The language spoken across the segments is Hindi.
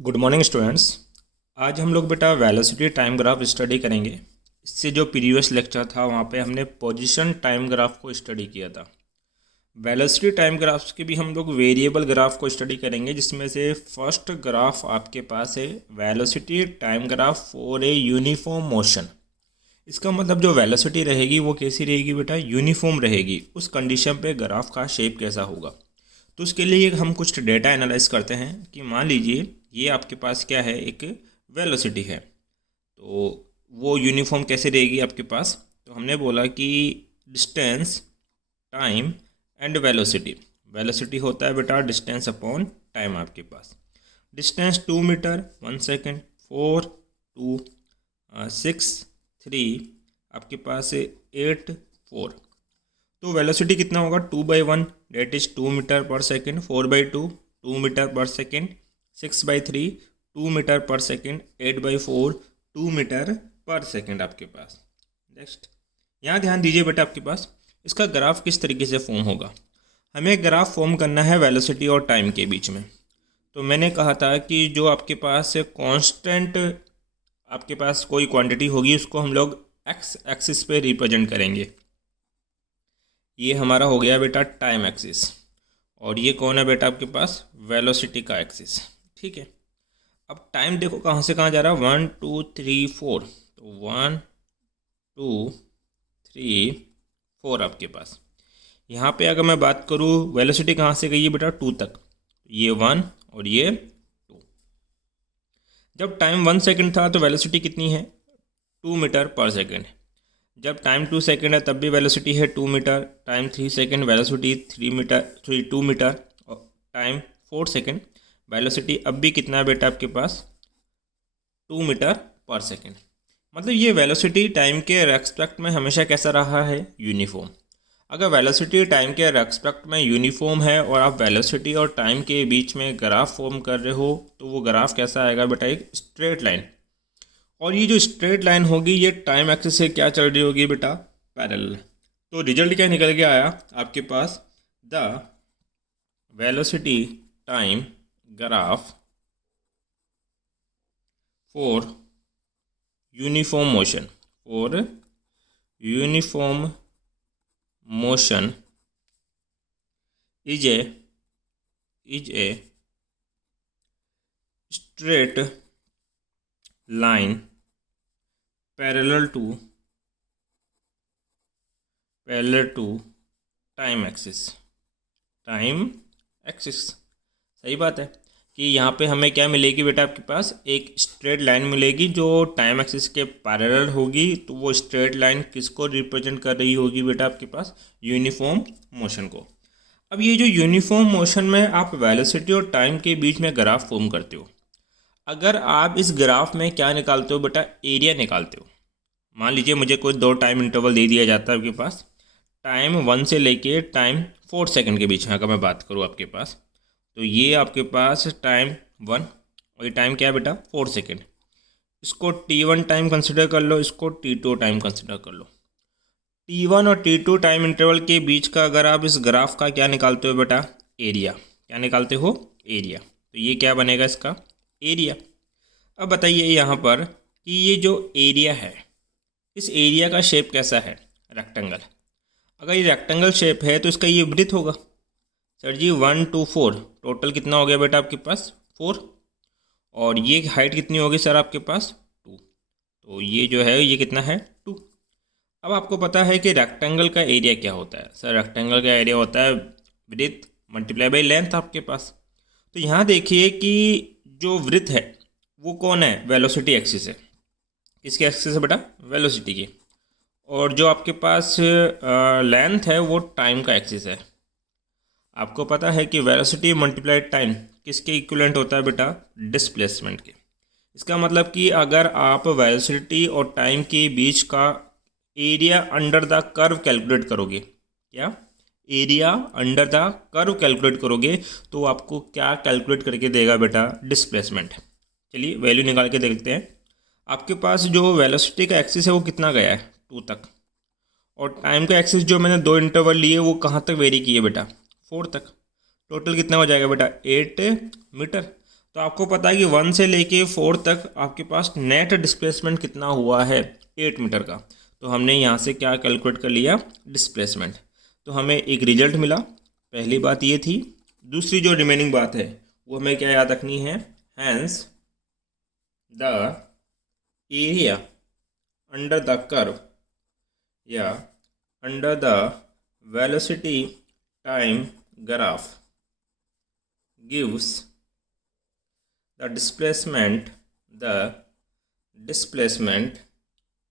Good morning students. आज हम लोग बेटा वेलोसिटी टाइम ग्राफ स्टडी करेंगे। इससे जो प्रीवियस लेक्चर था वहाँ पे हमने पोजीशन टाइम ग्राफ को स्टडी किया था। वेलोसिटी टाइम ग्राफ्स के भी हम लोग वेरिएबल ग्राफ को स्टडी करेंगे, जिसमें से फर्स्ट ग्राफ आपके पास है velocity time graph for a uniform motion. इसका मतलब जो वेलोसिटी रहेगी वो कैसी रहेगी बेटा, यूनिफॉर्म रहेगी। उस कंडीशन पे ग्राफ का शेप कैसा होगा, तो उसके लिए हम कुछ डेटा एनालाइज करते हैं कि मान लीजिए ये आपके पास क्या है, एक वेलोसिटी है, तो वो यूनिफॉर्म कैसे रहेगी आपके पास। तो हमने बोला कि distance, time and velocity. Velocity होता है बेटा डिस्टेंस अपॉन टाइम। आपके पास डिस्टेंस 2 मीटर 1 सेकेंड, 4 2 6 3 आपके पास 8 4। तो वेलोसिटी कितना होगा, 2/1 डेट इज 2 मीटर पर सेकेंड, 4/2 2 मीटर पर सेकेंड, 6/3 2 मीटर पर सेकेंड, 8/4 2 मीटर पर सेकेंड आपके पास। नेक्स्ट यहाँ ध्यान दीजिए बेटा, आपके पास इसका ग्राफ किस तरीके से फॉर्म होगा। हमें ग्राफ फॉर्म करना है वेलोसिटी और टाइम के बीच में। तो मैंने कहा था कि जो आपके पास कांस्टेंट आपके पास कोई क्वांटिटी होगी उसको हम लोग एक्स एक्सिस पे रिप्रेजेंट करेंगे। ये हमारा हो गया बेटा टाइम एक्सिस, और ये कौन है बेटा आपके पास, वेलोसिटी का एक्सिस। ठीक है, अब टाइम देखो कहाँ से कहाँ जा रहा है, 1 2 3 4। तो 1 2 3 4 आपके पास। यहाँ पे अगर मैं बात करूँ वेलोसिटी कहाँ से गई है बेटा, 2 तक। ये 1 और ये 2। जब टाइम 1 सेकेंड था तो वेलोसिटी कितनी है, 2 मीटर पर सेकेंड। जब टाइम 2 सेकेंड है तब भी वेलोसिटी है 2 metre. Time 3 second velocity 2 metre. और टाइम 4 सेकेंड वेलोसिटी अब भी कितना है बेटा आपके पास, 2 मीटर पर सेकेंड। मतलब ये वेलोसिटी टाइम के रेस्पेक्ट में हमेशा कैसा रहा है, यूनिफॉर्म। अगर वेलोसिटी टाइम के रेस्पेक्ट में यूनिफॉर्म है और आप वेलोसिटी और टाइम के बीच में ग्राफ फॉर्म कर रहे हो, तो वो ग्राफ कैसा आएगा बेटा, एक स्ट्रेट लाइन। और ये जो स्ट्रेट लाइन होगी ये टाइम एक्सिस से क्या चल रही होगी बेटा, पैरेलल। तो रिजल्ट क्या निकल के आया आपके पास, the velocity time graph for uniform motion is a straight line parallel to time axis. सही बात है कि यहाँ पे हमें क्या मिलेगी बेटा, आपके पास एक स्ट्रेट लाइन मिलेगी जो टाइम एक्सिस के पैरेलल होगी। तो वो स्ट्रेट लाइन किसको रिप्रेजेंट कर रही होगी बेटा, आपके पास यूनिफॉर्म मोशन को। अब ये जो यूनिफॉर्म मोशन में आप वेलोसिटी और टाइम के बीच में ग्राफ फॉर्म करते हो, अगर आप इस ग्राफ में क्या निकालते हो बेटा, एरिया निकालते हो। मान लीजिए मुझे कोई 2 टाइम इंटरवल दे दिया जाता है आपके पास, टाइम 1 से लेके टाइम 4 सेकेंड के बीच में अगर मैं बात करूँ आपके पास, तो ये आपके पास टाइम 1 और ये टाइम क्या है बेटा, 4 सेकेंड। इसको T1 टाइम कंसिडर कर लो, इसको T2 टाइम कंसिडर कर लो। T1 और T2 टाइम इंटरवल के बीच का अगर आप इस ग्राफ का क्या निकालते हो बेटा, एरिया। क्या निकालते हो, एरिया। तो ये क्या बनेगा इसका, एरिया। अब बताइए यहाँ पर कि ये जो एरिया है, इस एरिया का शेप कैसा है, रेक्टेंगल। अगर ये रेक्टेंगल शेप है तो इसका ये ब्रीथ होगा। सर जी 1 2 4 टोटल कितना हो गया बेटा आपके पास, 4। और ये हाइट कितनी होगी सर आपके पास, 2। तो ये जो है ये कितना है, 2। अब आपको पता है कि रेक्टेंगल का एरिया क्या होता है। सर रेक्टेंगल का एरिया होता है ब्रीथ मल्टीप्लाई बाई लेंथ आपके पास। तो यहाँ देखिए कि जो वृत्त है वो कौन है, वेलोसिटी एक्सिस है। किसके एक्सिस है बेटा, वेलोसिटी की। और जो आपके पास लेंथ है वो टाइम का एक्सिस है। आपको पता है कि वेलोसिटी मल्टीप्लाई टाइम किसके इक्विवेलेंट होता है बेटा, डिस्प्लेसमेंट के। इसका मतलब कि अगर आप वेलोसिटी और टाइम के बीच का area under the curve calculate करोगे, क्या area under the curve calculate करोगे, तो आपको क्या कैलकुलेट करके देगा बेटा, डिस्प्लेसमेंट। चलिए वैल्यू निकाल के देखते हैं। आपके पास जो वेलोसिटी का एक्सिस है वो कितना गया है, 2 तक। और टाइम का एक्सिस जो मैंने 2 इंटरवल लिए वो कहाँ तक वेरी किए बेटा, 4 तक। टोटल कितना हो जाएगा बेटा, 8 मीटर। तो आपको पता है कि 1 से लेके 4 तक आपके पास नेट डिस्प्लेसमेंट कितना हुआ है, 8 मीटर का। तो हमने यहाँ से क्या कैलकुलेट कर लिया, डिस्प्लेसमेंट। तो हमें एक रिजल्ट मिला, पहली बात ये थी। दूसरी जो रिमेनिंग बात है वो हमें क्या याद रखनी है, hence the area under the curve या under the velocity time graph gives the displacement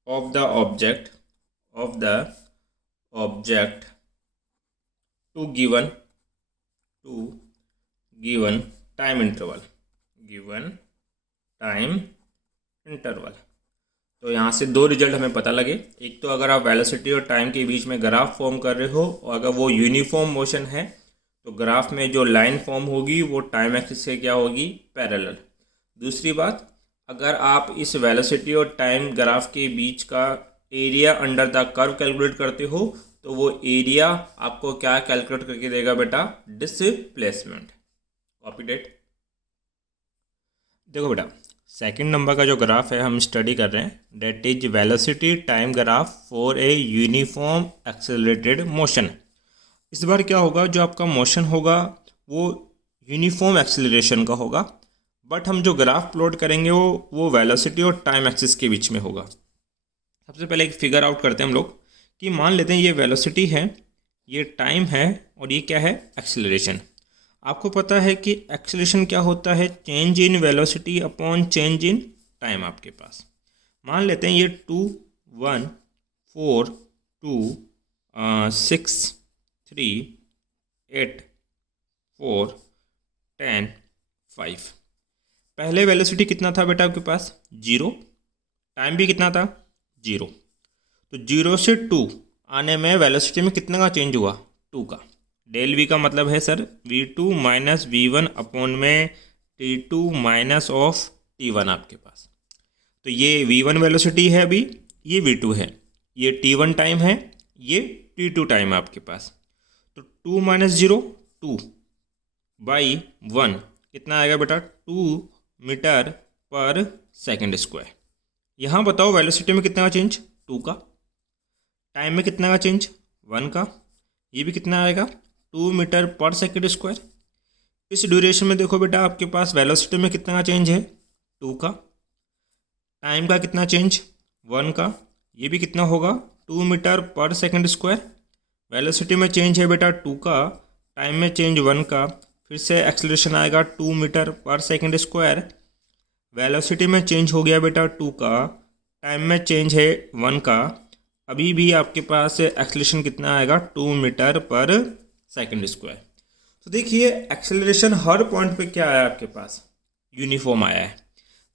of the object to given time interval, तो यहाँ से दो रिजल्ट हमें पता लगे। एक तो अगर आप वेलोसिटी और टाइम के बीच में ग्राफ फॉर्म कर रहे हो और अगर वो यूनिफॉर्म मोशन है तो ग्राफ में जो लाइन फॉर्म होगी वो टाइम एक्सिस से क्या होगी, पैरेलल। दूसरी बात, अगर आप इस वेलोसिटी और टाइम ग्राफ के बीच का area under the curve calculate करते हो तो वो एरिया आपको क्या कैलकुलेट करके देगा बेटा, डिस्प्लेसमेंट। Copy date. देखो बेटा, सेकंड नंबर का जो ग्राफ है हम स्टडी कर रहे हैं, that is velocity time graph for a uniform accelerated motion. इस बार क्या होगा, जो आपका मोशन होगा वो यूनिफॉर्म एक्सेलरेशन का होगा, बट हम जो ग्राफ प्लॉट करेंगे वो वेलोसिटी और टाइम एक्सिस के बीच में होगा। सबसे पहले एक फिगर आउट करते हैं हम लोग कि मान लेते हैं ये वेलोसिटी है, ये टाइम है और ये क्या है, एक्सेलरेशन। आपको पता है कि एक्सेलरेशन क्या होता है, change in velocity upon change in time. आपके पास मान लेते हैं ये 2 1 4 2 6 3 8 4 10 5। पहले वेलोसिटी कितना था बेटा आपके पास, 0। टाइम भी कितना था, 0। तो 0 से 2 आने में वेलोसिटी में कितना का चेंज हुआ, 2 का। डेल वी का मतलब है sir v2 minus v1 upon में t2 माइनस ऑफ t1 आपके पास। तो ये v1 वेलोसिटी है अभी, ये v2 है, ये t1 टाइम है, ये t2 टाइम है आपके पास। तो 2 माइनस 0 2 बाई 1 कितना आएगा बेटा, 2 मीटर पर सेकेंड स्क्वायर। यहाँ बताओ वेलोसिटी में कितना का चेंज, 2 का। टाइम में कितना का चेंज, 1 का। ये भी कितना आएगा, 2 मीटर पर सेकेंड स्क्वायर। इस ड्यूरेशन में देखो बेटा आपके पास वेलोसिटी में कितना का चेंज है, 2 का। टाइम का कितना चेंज, 1 का। ये भी कितना होगा, 2 मीटर पर सेकेंड स्क्वायर। वेलोसिटी में चेंज है बेटा 2 का, टाइम में चेंज 1 का। फिर से एक्सेलरेशन आएगा 2 मीटर पर सेकेंड स्क्वायर। वेलोसिटी में चेंज हो गया बेटा 2 का, टाइम में चेंज है 1 का। अभी भी आपके पास एक्सेलरेशन कितना आएगा, 2 मीटर पर सेकेंड स्क्वायर। तो देखिए एक्सेलरेशन हर पॉइंट पे क्या आया आपके पास, यूनिफॉर्म आया है।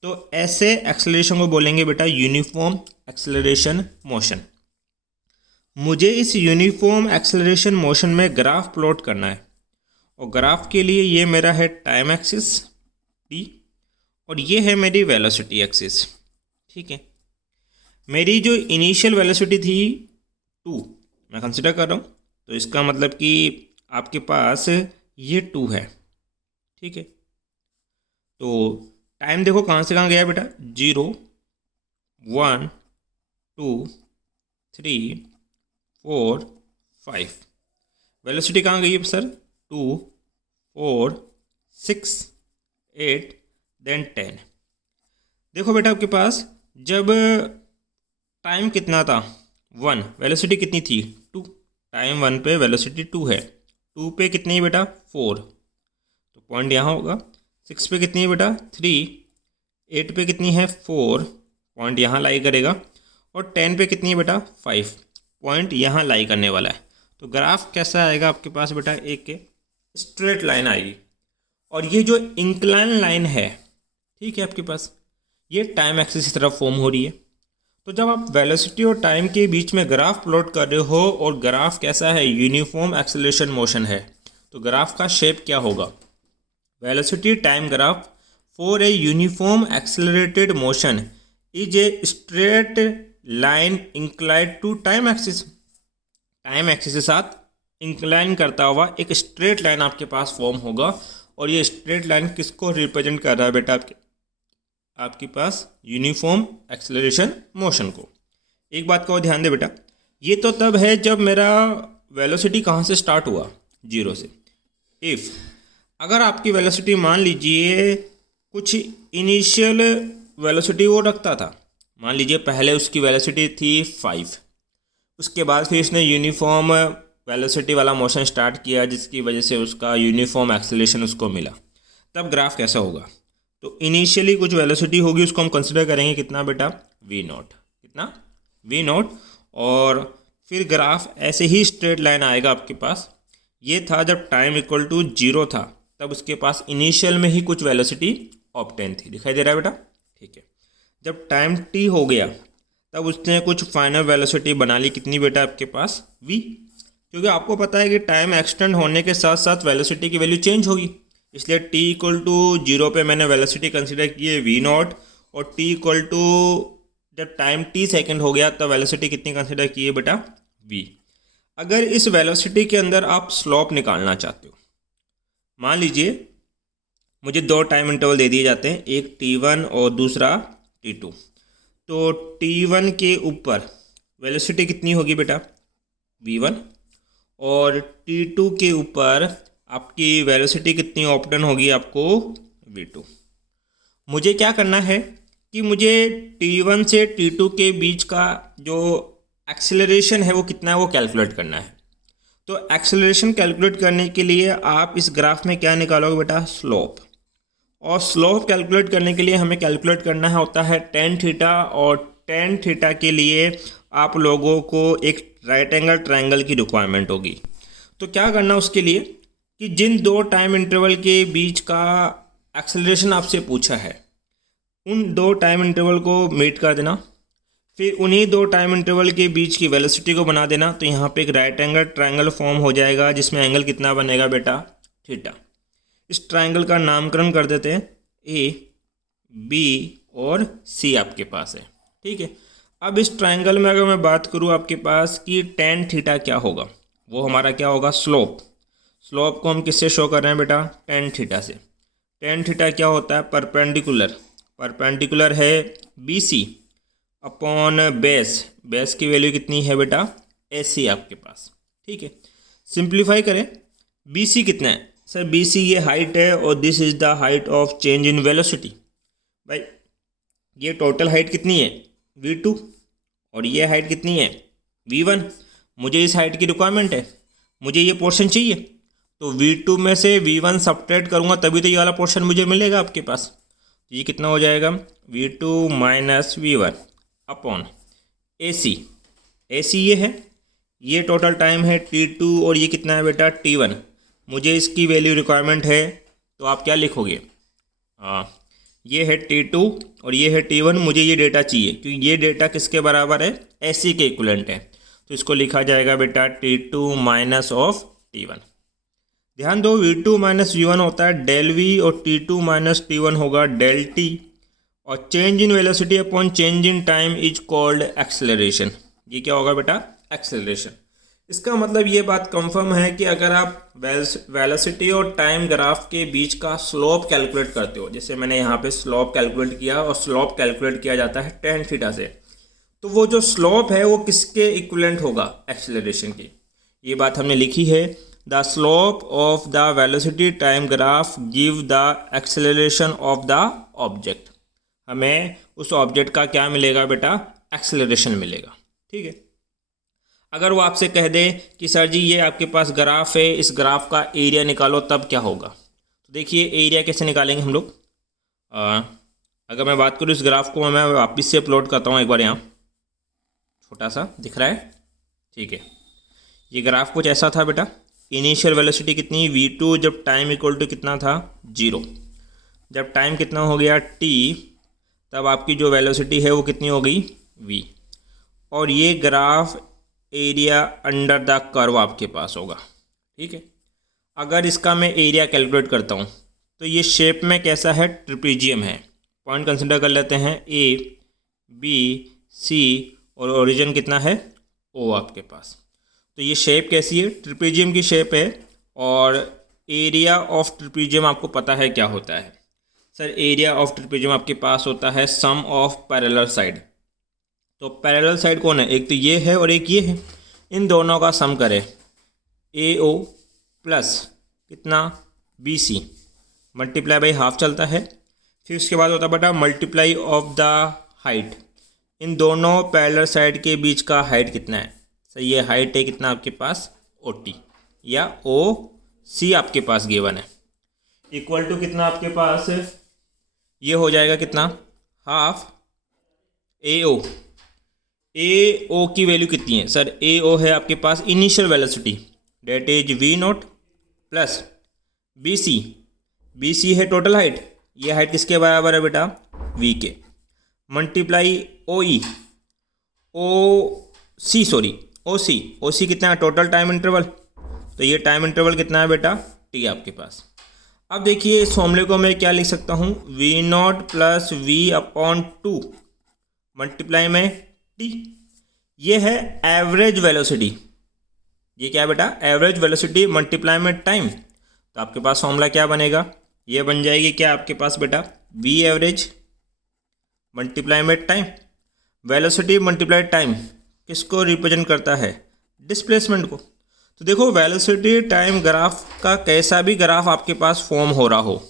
तो ऐसे एक्सेलरेशन को बोलेंगे बेटा यूनिफॉर्म एक्सेलरेशन मोशन। मुझे इस यूनिफॉर्म एक्सेलरेशन मोशन में ग्राफ प्लॉट करना है और ग्राफ के लिए ये मेरा है टाइम एक्सिस t और ये है मेरी वेलोसिटी एक्सिस। ठीक है, मेरी जो इनिशियल वेलोसिटी थी 2 मैं कंसिडर कर रहा हूँ, तो इसका मतलब कि आपके पास ये 2 है। ठीक है, तो टाइम देखो कहाँ से कहाँ गया बेटा, 0 1 2 3 4 5। वेलोसिटी कहाँ गई है सर, 2 4 6 8 देन 10। देखो बेटा आपके पास जब टाइम कितना था 1, वेलोसिटी कितनी थी 2। टाइम 1 पे वेलोसिटी 2 है, 2 पे कितनी है बेटा 4, तो पॉइंट यहाँ होगा। 6 पे कितनी है बेटा 3, 8 पे कितनी है 4, पॉइंट यहाँ लाई करेगा। और 10 पे कितनी है बेटा 5, पॉइंट यहाँ लाई करने वाला है। तो ग्राफ कैसा आएगा आपके पास बेटा, एक स्ट्रेट लाइन आएगी और ये जो इंक्लाइन लाइन है, ठीक है, आपके पास ये टाइम एक्सिस की तरफ फॉर्म हो रही है। तो जब आप वेलोसिटी और टाइम के बीच में ग्राफ प्लॉट कर रहे हो और ग्राफ कैसा है, यूनिफॉर्म एक्सेलरेशन मोशन है, तो ग्राफ का शेप क्या होगा, velocity time graph for a uniform accelerated motion is a straight line inclined to time axis. Time axis के साथ इंक्लाइन करता हुआ एक स्ट्रेट लाइन आपके पास फॉर्म होगा और ये स्ट्रेट लाइन किसको रिप्रेजेंट कर रहा है बेटा? आपके पास यूनिफॉर्म एक्सेलरेशन मोशन को। एक बात का और ध्यान दे बेटा, ये तो तब है जब मेरा वेलोसिटी कहाँ से स्टार्ट हुआ? 0 से। इफ़ अगर आपकी वेलोसिटी मान लीजिए कुछ इनिशियल वेलोसिटी वो रखता था, मान लीजिए पहले उसकी वेलोसिटी थी 5, उसके बाद फिर इसने यूनिफॉर्म वेलोसिटी वाला मोशन स्टार्ट किया जिसकी वजह से उसका यूनिफॉर्म एक्सेलरेशन उसको मिला, तब ग्राफ कैसा होगा? तो इनिशियली कुछ वेलोसिटी होगी, उसको हम कंसिडर करेंगे कितना बेटा? v0। कितना? v0। और फिर ग्राफ ऐसे ही स्ट्रेट लाइन आएगा आपके पास। ये था जब टाइम इक्वल टू 0 था, तब उसके पास इनिशियल में ही कुछ वेलोसिटी ऑब्टेन थी। दिखाई दे रहा है बेटा? ठीक है। जब टाइम t हो गया तब उसने कुछ फाइनल वेलोसिटी बना ली, कितनी बेटा आपके पास? v। क्योंकि आपको पता है कि टाइम एक्सटेंड होने के साथ साथ वेलोसिटी की वैल्यू चेंज होगी, इसलिए t इक्वल टू 0 पे मैंने वेलोसिटी कंसिडर की है v0, और t इक्वल टू जब टाइम t सेकंड हो गया तब वेलोसिटी कितनी कंसिडर की है बेटा? v। अगर इस वेलोसिटी के अंदर आप स्लोप निकालना चाहते हो, मान लीजिए मुझे 2 टाइम इंटरवल दे दिए जाते हैं, एक t1 और दूसरा t2। तो t1 के ऊपर वेलोसिटी कितनी होगी बेटा? v1। और t2 के ऊपर आपकी वेलोसिटी कितनी ऑब्टेन होगी आपको? v2। मुझे क्या करना है कि मुझे t1 से t2 के बीच का जो एक्सेलरेशन है वो कितना है वो कैलकुलेट करना है। तो एक्सेलरेशन कैलकुलेट करने के लिए आप इस ग्राफ में क्या निकालोगे बेटा? स्लोप। और स्लोप कैलकुलेट करने के लिए हमें कैलकुलेट करना है होता है टेन थीटा, और टेन थीटा के लिए आप लोगों को एक राइट एंगल ट्रायंगल की रिक्वायरमेंट होगी। तो क्या करना उसके लिए कि जिन 2 टाइम इंटरवल के बीच का एक्सेलरेशन आपसे पूछा है, उन 2 टाइम इंटरवल को मीट कर देना, फिर उन्हीं 2 टाइम इंटरवल के बीच की वेलोसिटी को बना देना। तो यहाँ पे एक राइट एंगल ट्रायंगल फॉर्म हो जाएगा जिसमें एंगल कितना बनेगा बेटा? थीटा। इस ट्रायंगल का नामकरण कर देते हैं ए, बी और सी आपके पास है। ठीक है। अब इस ट्रायंगल में अगर मैं बात करूँ आपके पास कि टेन थीटा क्या होगा, वो हमारा क्या होगा? स्लोप। स्लोप को हम किससे शो कर रहे हैं बेटा? टेन थीटा से। टेन थीटा क्या होता है? परपेंडिकुलर। परपेंडिकुलर है B C upon base. Base की वैल्यू कितनी है बेटा? ए सी आपके पास। ठीक है। सिंप्लीफाई करें, बी सी कितना है? सर बी सी ये हाइट है और this is the height of change in velocity. भाई ये टोटल हाइट कितनी है? v2। और ये हाइट कितनी है? v1। मुझे इस हाइट की रिक्वायरमेंट है, मुझे ये पोर्शन चाहिए, तो v2 में से v1 सब्ट्रैक्ट करूँगा तभी तो ये वाला पोर्शन मुझे मिलेगा आपके पास। ये कितना हो जाएगा? v2 माइनस v1 अपॉन ए सी। ए सी ये है, ये टोटल टाइम है t2, और ये कितना है बेटा? t1। मुझे इसकी वैल्यू रिक्वायरमेंट है, तो आप क्या लिखोगे? ये है t2 और ये है t1। मुझे ये डेटा चाहिए क्योंकि ये डेटा किसके बराबर है? AC के इक्विवेलेंट है। तो इसको लिखा जाएगा बेटा t2 माइनस ऑफ t1। ध्यान दो, v2 माइनस v1 होता है डेल v और t2 माइनस t1 होगा डेल t। और change in velocity upon change in time is called acceleration. ये क्या होगा बेटा? एक्सेलरेशन। इसका मतलब ये बात कंफर्म है कि अगर आप वेलोसिटी और टाइम ग्राफ के बीच का स्लोप कैलकुलेट करते हो, जैसे मैंने यहाँ पे स्लोप कैलकुलेट किया, और स्लोप कैलकुलेट किया जाता है टेन थीटा से, तो वो जो स्लोप है वो किसके इक्विवेलेंट होगा? एक्सेलरेशन की। ये बात हमने लिखी है, the slope of the velocity time graph give the acceleration of the object. हमें उस ऑब्जेक्ट का क्या मिलेगा बेटा? एक्सेलरेशन मिलेगा। ठीक है। अगर वो आपसे कह दे कि सर जी ये आपके पास ग्राफ है, इस ग्राफ का एरिया निकालो, तब क्या होगा? तो देखिए एरिया कैसे निकालेंगे हम लोग। अगर मैं बात करूँ इस ग्राफ को, मैं वापस से प्लॉट करता हूँ एक बार। यहाँ छोटा सा दिख रहा है। ठीक है। ये ग्राफ कुछ ऐसा था बेटा। इनिशियल वेलोसिटी कितनी? v2 जब टाइम इक्वल टू कितना था? 0। जब टाइम कितना हो गया? t, तब आपकी जो वेलोसिटी है वो कितनी हो गई? v। और ये graph area under the curve आपके पास होगा। ठीक है। अगर इसका मैं एरिया कैलकुलेट करता हूँ तो ये शेप में कैसा है? ट्रिपीजियम है। पॉइंट कंसिडर कर लेते हैं, ए, बी, सी, और ओरिजिन कितना है? ओ आपके पास। तो ये शेप कैसी है? ट्रिपीजियम की शेप है। और एरिया ऑफ ट्रिपीजियम आपको पता है क्या होता है? सर एरिया ऑफ ट्रिपीजियम आपके पास होता है सम ऑफ पैरेलल साइड। तो पैरेलल साइड कौन है? एक तो ये है और एक ये है। इन दोनों का सम करें AO प्लस कितना BC मल्टीप्लाई बाई हाफ चलता है। फिर उसके बाद होता है बेटा मल्टीप्लाई ऑफ द हाइट। इन दोनों पैरेलल साइड के बीच का हाइट कितना है? सर ये हाइट है कितना आपके पास OT या OC आपके पास गिवन है, इक्वल टू कितना आपके पास ये हो जाएगा कितना हाफ AO। AO की वैल्यू कितनी है? सर AO है आपके पास initial velocity that is V0 plus BC है टोटल हाइट। ये हाइट किसके बराबर है बेटा? V के मल्टीप्लाई OC कितना है? Total time interval. तो ये टाइम इंटरवल कितना है बेटा? T आपके पास। अब देखिए इस फॉर्मूले को मैं क्या लिख सकता हूँ? V0 प्लस V/2 मल्टीप्लाई में T। ये है एवरेज वेलोसिटी। ये क्या है बेटा? एवरेज वेलोसिटी मल्टीप्लाई में टाइम। तो आपके पास फॉर्मूला क्या बनेगा? ये बन जाएगी क्या आपके पास बेटा? V एवरेज मल्टीप्लाई में टाइम। वेलोसिटी मल्टीप्लाई टाइम किसको रिप्रेजेंट करता है? डिस्प्लेसमेंट को। तो देखो वेलोसिटी टाइम ग्राफ का कैसा भी ग्राफ आपके पास फॉर्म हो रहा हो,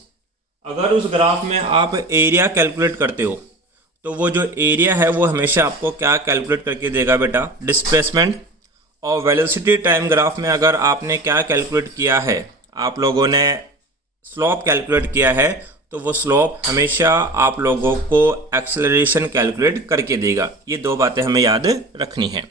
अगर उस ग्राफ में आप एरिया कैलकुलेट करते हो तो वो जो एरिया है वो हमेशा आपको क्या कैलकुलेट करके देगा बेटा? डिस्प्लेसमेंट। और वेलोसिटी टाइम ग्राफ में अगर आपने क्या कैलकुलेट किया है, आप लोगों ने स्लोप कैलकुलेट किया है, तो वो स्लोप हमेशा आप लोगों को एक्सेलरेशन कैलकुलेट करके देगा। ये दो बातें हमें याद रखनी है।